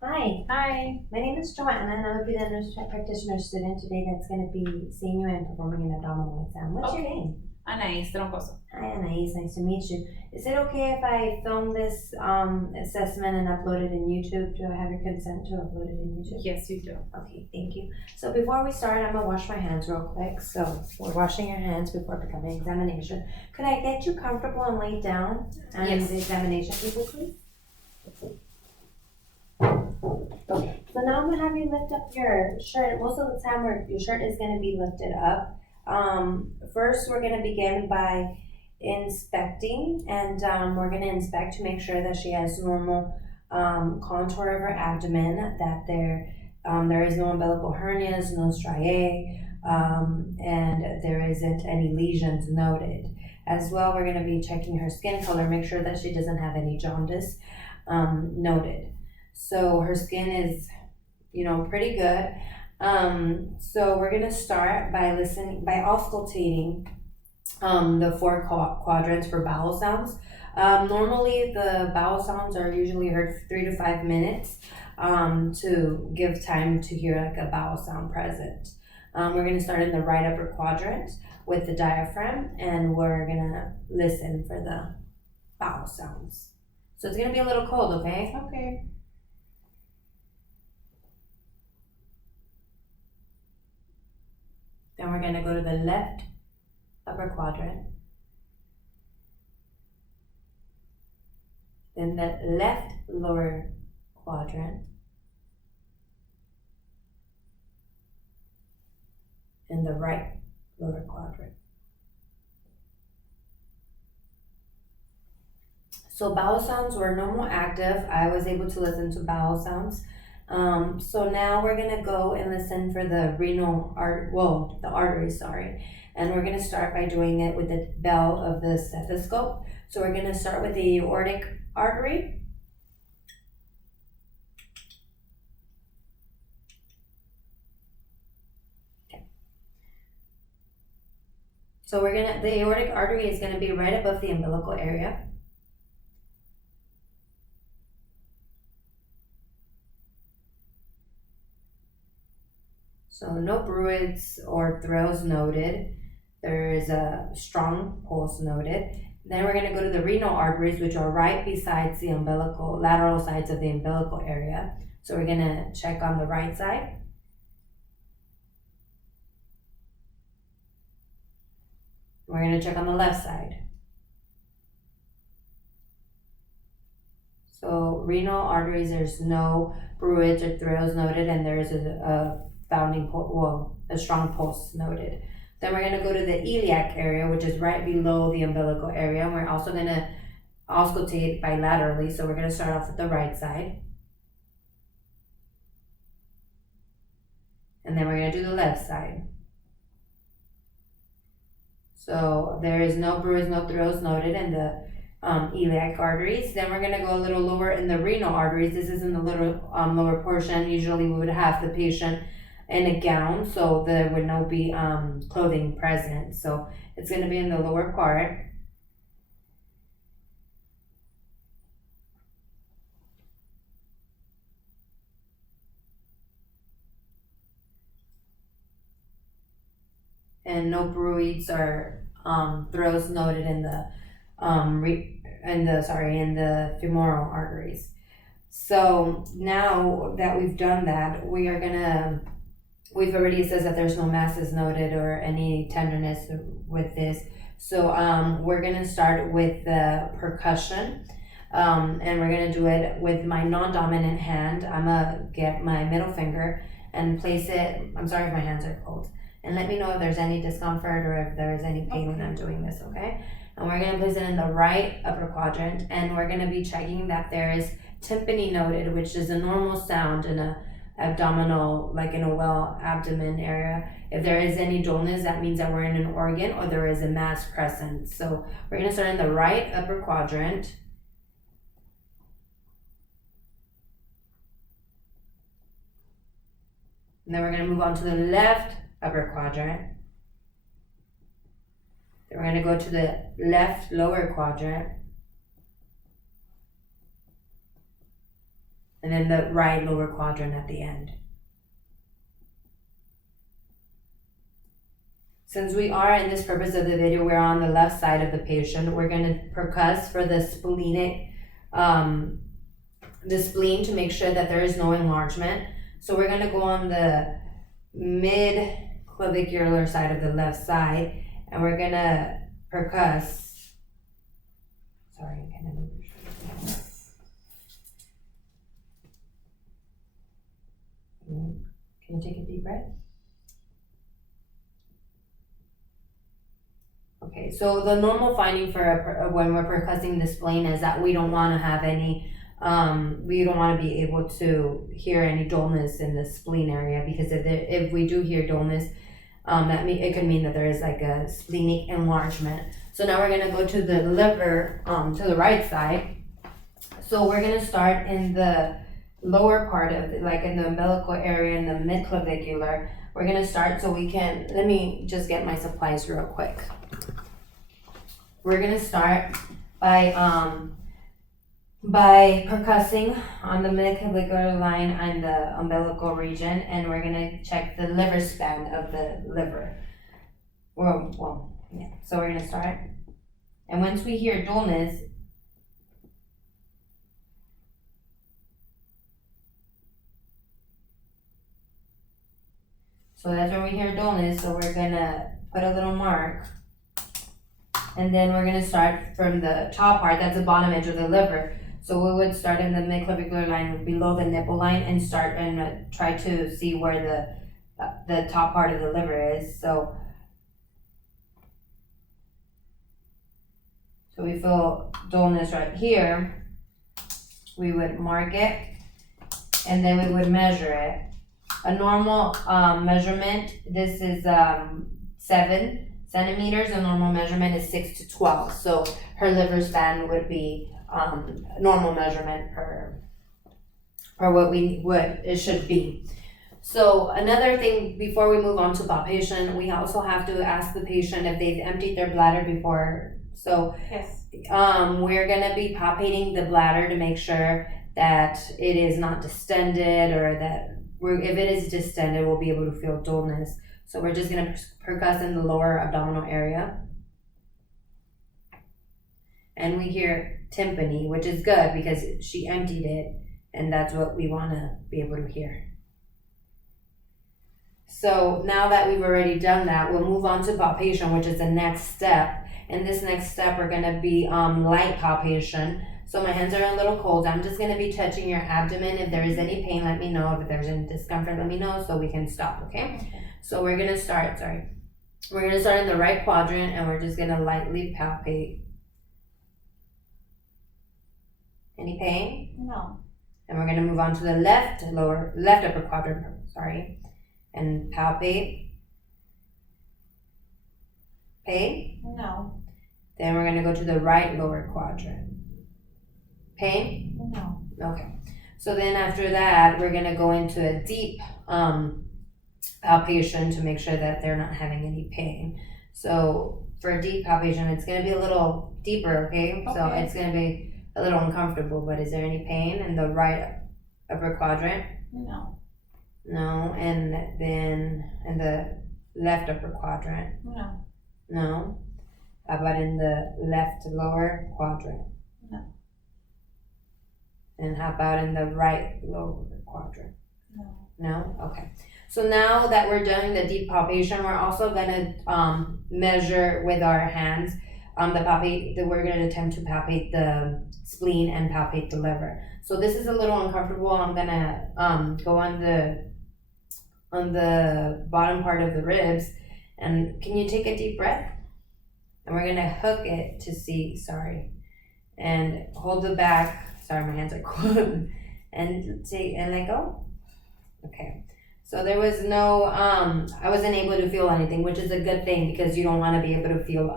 Hi, Hi. my name is Joanna, and I'm going to be the nurse practitioner student today that's going to be seeing you and performing an abdominal exam. What's your Okay. name? Anaís Troncoso. Hi, Anais. Nice to meet you. Is it okay if I film this assessment and upload it in YouTube? Do I have your consent to upload it in YouTube? Yes, you do. Okay, thank you. So before we start, I'm going to wash my hands real quick. So we're washing your hands before becoming examination. Could I get you comfortable and laid down and Yes. the examination people, please? Okay, so now I'm gonna have you lift up your shirt. Most of the time, your shirt is gonna be lifted up. First, we're gonna begin by inspecting, and we're gonna inspect to make sure that she has normal contour of her abdomen, that there is no umbilical hernias, no striae, and there isn't any lesions noted. As well, we're gonna be checking her skin color, make sure that she doesn't have any jaundice noted. So her skin is, pretty good. So we're gonna start by auscultating the four quadrants for bowel sounds. Normally, the bowel sounds are usually heard for 3 to 5 minutes to give time to hear like a bowel sound present. We're gonna start in the right upper quadrant with the diaphragm, and we're gonna listen for the bowel sounds. So it's gonna be a little cold, okay? Okay. Then we're gonna go to the left upper quadrant, then the left lower quadrant, and the right lower quadrant. So bowel sounds were normal active. I was able to listen to bowel sounds. So now we're gonna go and listen for the the artery, sorry. And we're gonna start by doing it with the bell of the stethoscope. So we're gonna start with the aortic artery. So the aortic artery is gonna be right above the umbilical area. So no bruits or thrills noted. There is a strong pulse noted. Then we're going to go to the renal arteries, which are right besides the lateral sides of the umbilical area. So we're going to check on the right side. We're going to check on the left side. So renal arteries, there's no bruits or thrills noted, and there is a strong pulse noted. Then we're going to go to the iliac area, which is right below the umbilical area, and we're also going to auscultate bilaterally. So we're going to start off with the right side, and then we're going to do the left side. So there is no bruise, no thrills noted in the iliac arteries. Then we're going to go a little lower in the renal arteries. This is in the little lower portion. Usually we would have the patient in a gown, so there would not be clothing present. So it's going to be in the lower part. And no bruits or thrills noted in the in the femoral arteries. So now that we've done that, we've already says that there's no masses noted or any tenderness with this. So we're gonna start with the percussion. And we're gonna do it with my non-dominant hand. I'm gonna get my middle finger and place it. I'm sorry if my hands are cold. And let me know if there's any discomfort or if there is any pain when I'm doing this, okay? And we're gonna place it in the right upper quadrant, and we're gonna be checking that there is tympany noted, which is a normal sound in a abdominal, like in a well abdomen area. If there is any dullness, that means that we're in an organ or there is a mass present. So we're gonna start in the right upper quadrant. And then we're gonna move on to the left upper quadrant. Then we're gonna go to the left lower quadrant. and then the right lower quadrant at the end. Since we are in this purpose of the video, we're on the left side of the patient. We're going to percuss for the splenic, the spleen to make sure that there is no enlargement. So we're going to go on the mid-clavicular side of the left side, and we're going to percuss. Sorry, I'm kind of moving. Can you take a deep breath? Okay, so the normal finding for when we're percussing the spleen is that we don't want to have any, we don't want to be able to hear any dullness in the spleen area, because if we do hear dullness, it could mean that there is like a splenic enlargement. So now we're gonna go to the liver, to the right side. So we're gonna start in the lower part of it, like in the umbilical area, in the mid-clavicular. We're gonna start so we can, let me just get my supplies real quick. We're gonna start by percussing on the mid-clavicular line and the umbilical region, and we're gonna check the liver span of the liver. Yeah. So we're gonna start, and once we hear dullness, so that's when we hear dullness. So we're gonna put a little mark, and then we're gonna start from the top part, that's the bottom edge of the liver. So we would start in the mid-clavicular line below the nipple line and start and try to see where the top part of the liver is. So we feel dullness right here. We would mark it, and then we would measure it. A normal measurement, this is 7 centimeters. A normal measurement is 6 to 12. So her liver span would be normal measurement per what it should be. So another thing before we move on to palpation, we also have to ask the patient if they've emptied their bladder before. So yes, we're gonna be palpating the bladder to make sure that it is not distended, or that if it is distended, we'll be able to feel dullness. So we're just gonna percuss in the lower abdominal area. And we hear tympany, which is good because she emptied it, and that's what we wanna be able to hear. So now that we've already done that, we'll move on to palpation, which is the next step. In this next step, we're gonna be light palpation. So my hands are a little cold. I'm just gonna be touching your abdomen. If there is any pain, let me know. If there's any discomfort, let me know so we can stop, okay? So we're gonna start, we're gonna start in the right quadrant, and we're just gonna lightly palpate. Any pain? no, And we're gonna move on to the left upper quadrant, and palpate. Pain? no, Then we're gonna go to the right lower quadrant. Pain? no, Okay. So then after that, we're gonna go into a deep palpation to make sure that they're not having any pain. So for deep palpation, it's gonna be a little deeper, okay? So Okay. it's gonna be a little uncomfortable, but is there any pain in the right upper quadrant? no, No. And then in the left upper quadrant? no, No. How about in the left lower quadrant? No. And how about in the right lower quadrant? no. No? Okay. So now that we're doing the deep palpation, we're also gonna measure with our hands we're gonna attempt to palpate the spleen and palpate the liver. So this is a little uncomfortable. I'm gonna go on the bottom part of the ribs, and can you take a deep breath? And we're gonna hook it to see, and hold the back. Sorry, my hands are cold. And let go. Okay. So there was no, I wasn't able to feel anything, which is a good thing, because you don't want to be able to feel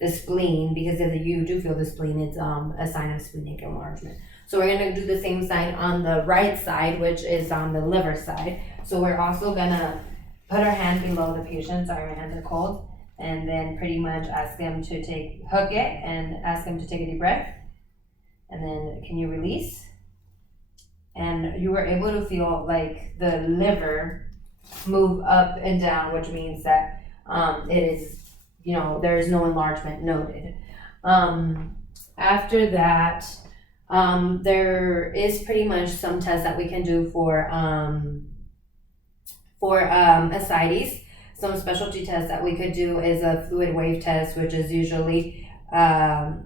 the spleen, because if you do feel the spleen, it's a sign of splenic enlargement. So we're gonna do the same sign on the right side, which is on the liver side. So we're also gonna put our hand below the patient. Sorry, my hands are cold. And then pretty much ask them to hook it, and ask them to take a deep breath. And then can you release? and you were able to feel like the liver move up and down, which means that it is, there is no enlargement noted. After that, there is pretty much some tests that we can do for ascites. Some specialty tests that we could do is a fluid wave test, which is usually the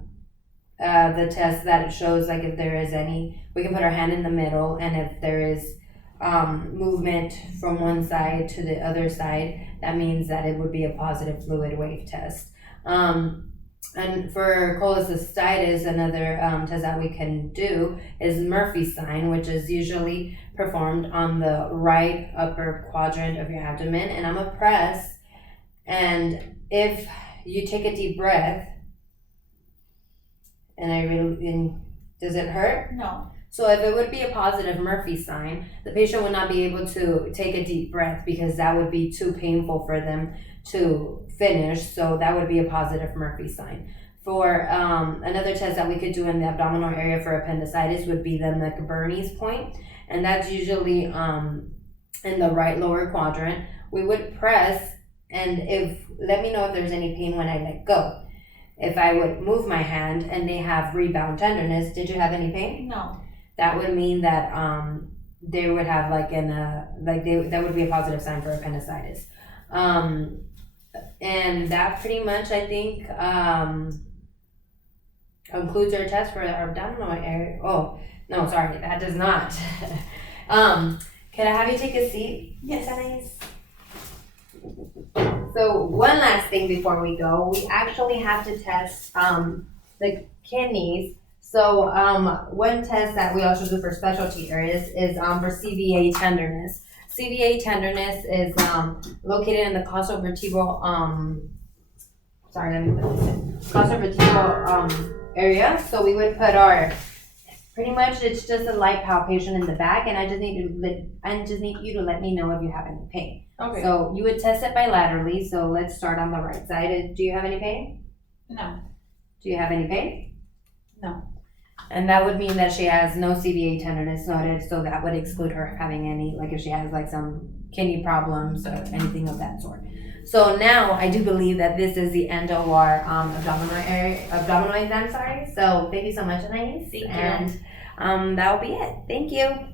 test that it shows like if there is any, we can put our hand in the middle, and if there is movement from one side to the other side, that means that it would be a positive fluid wave test. And for cholecystitis, another test that we can do is Murphy's sign, which is usually performed on the right upper quadrant of your abdomen. And I'm gonna press, and if you take a deep breath, and does it hurt? No. So if it would be a positive Murphy sign, the patient would not be able to take a deep breath because that would be too painful for them to finish. So that would be a positive Murphy sign. For another test that we could do in the abdominal area for appendicitis would be the McBurney's point, and that's usually in the right lower quadrant. We would press, and let me know if there's any pain when I let go. If I would move my hand and they have rebound tenderness, did you have any pain? No. That would mean that they would have that would be a positive sign for appendicitis. And that pretty much, I think, concludes our test for our abdominal area. Oh, no, sorry, that does not. Can I have you take a seat? Yes. Guys? So one last thing before we go, we actually have to test the kidneys. So one test that we also do for specialty areas is for CVA tenderness. CVA tenderness is located in the costovertebral costovertebral area. So we would put pretty much it's just a light palpation in the back, and I just need you to let me know if you have any pain. Okay. So you would test it bilaterally. So let's start on the right side. Do you have any pain? No. Do you have any pain? No. And that would mean that she has no CVA tenderness noted, so that would exclude her having any, like if she has like some kidney problems or anything of that sort. So now I do believe that this is the end of our abdominal exam. So thank you so much, Anais. Thank you. And that'll be it. Thank you.